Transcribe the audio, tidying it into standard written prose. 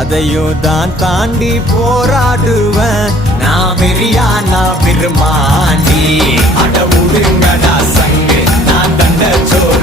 அதையும் தான் தாண்டி போராடுவேன். நான் வெறியானா விரும்மாண்டி அட உடுங்கடா சங்கு நான் தண்ட சோறு